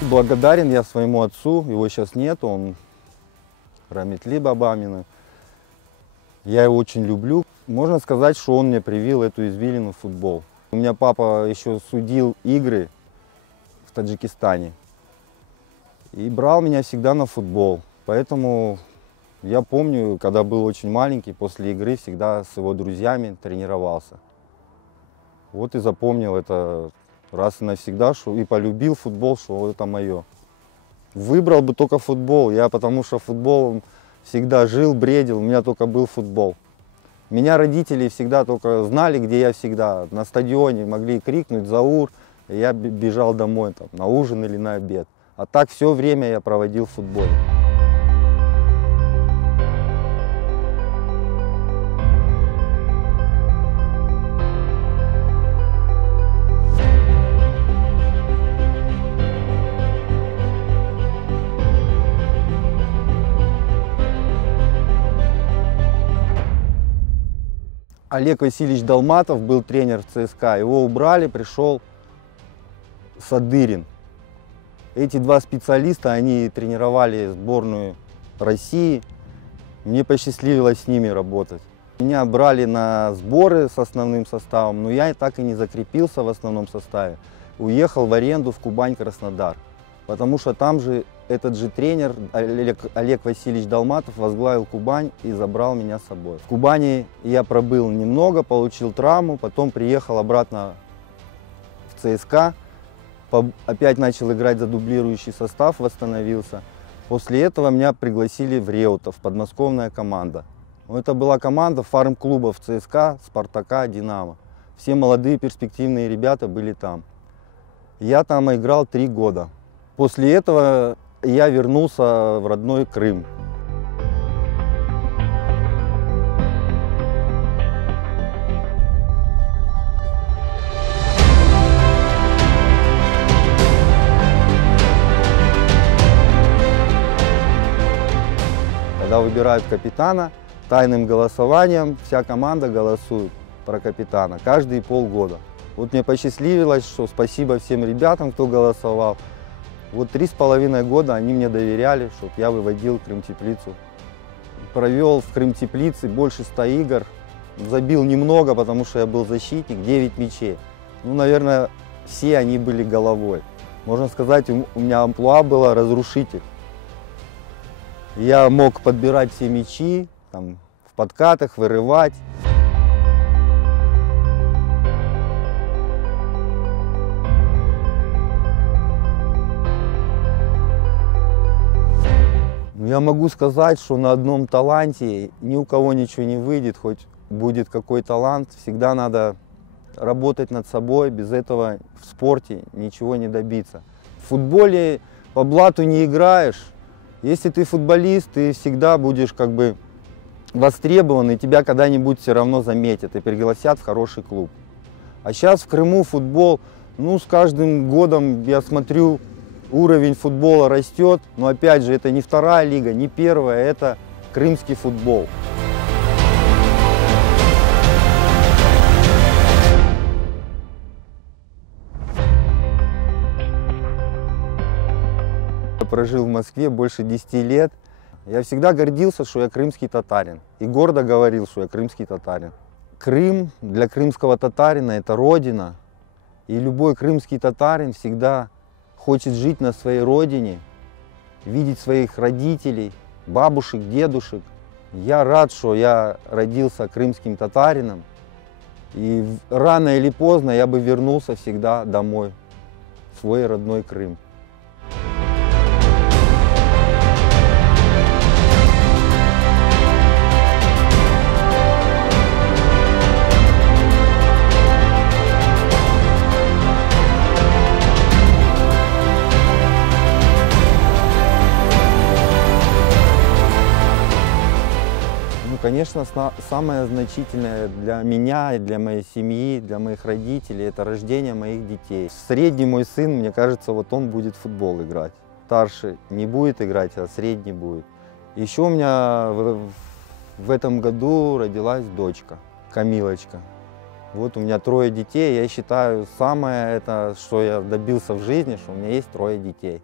Благодарен я своему отцу, его сейчас нет, он Рамитли Бабамина. Я его очень люблю. Можно сказать, что он мне привил эту извилину в футбол. У меня папа еще судил игры в Таджикистане и брал меня всегда на футбол. Поэтому я помню, когда был очень маленький, после игры всегда с его друзьями тренировался. Вот и запомнил это раз и навсегда, что и полюбил футбол, что это мое. Выбрал бы только футбол, потому что футболом всегда жил, бредил, у меня только был футбол. Меня родители всегда только знали, где я всегда. На стадионе могли крикнуть «Заур», и я бежал домой там, на ужин или на обед. А так все время я проводил в футболе. Олег Васильевич Долматов был тренер в ЦСКА. Его убрали, пришел Садырин. Эти два специалиста, они тренировали сборную России. Мне посчастливилось с ними работать. Меня брали на сборы с основным составом, но я так и не закрепился в основном составе. Уехал в аренду в Кубань-Краснодар, потому что там же этот же тренер Олег Васильевич Долматов возглавил Кубань и забрал меня с собой. В Кубани я пробыл немного, получил травму, потом приехал обратно в ЦСКА, опять начал играть за дублирующий состав, восстановился. После этого меня пригласили в Реутов, подмосковная команда. Это была команда фарм-клубов ЦСКА, Спартака, Динамо. Все молодые перспективные ребята были там. Я там играл 3 года. После этого я вернулся в родной Крым. Когда выбирают капитана, тайным голосованием вся команда голосует про капитана каждые полгода. Вот мне посчастливилось, что спасибо всем ребятам, кто голосовал. Вот 3,5 года они мне доверяли, чтобы я выводил Крым-Теплицу. Провел в Крым-Теплице больше 100 игр. Забил немного, потому что я был защитник, 9 мячей. Ну, наверное, все они были головой. Можно сказать, у меня амплуа было разрушитель. Я мог подбирать все мячи, там, в подкатах, вырывать. Я могу сказать, что на одном таланте ни у кого ничего не выйдет, хоть будет какой талант. Всегда надо работать над собой, без этого в спорте ничего не добиться. В футболе по блату не играешь. Если ты футболист, ты всегда будешь как бы востребован, и тебя когда-нибудь все равно заметят и пригласят в хороший клуб. А сейчас в Крыму футбол, ну, с каждым годом я смотрю, уровень футбола растет, но опять же, это не вторая лига, не первая, это крымский футбол. Я прожил в Москве больше 10 лет. Я всегда гордился, что я крымский татарин. И гордо говорил, что я крымский татарин. Крым для крымского татарина – это родина. И любой крымский татарин всегда хочет жить на своей родине, видеть своих родителей, бабушек, дедушек. Я рад, что я родился крымским татарином. И рано или поздно я бы вернулся всегда домой, в свой родной Крым. Конечно, самое значительное для меня, для моей семьи, для моих родителей – это рождение моих детей. Средний мой сын, мне кажется, вот он будет в футбол играть. Старший не будет играть, а средний будет. Еще у меня в этом году родилась дочка, Камилочка. Вот у меня 3 детей. Я считаю, самое это, что я добился в жизни, что у меня есть 3 детей.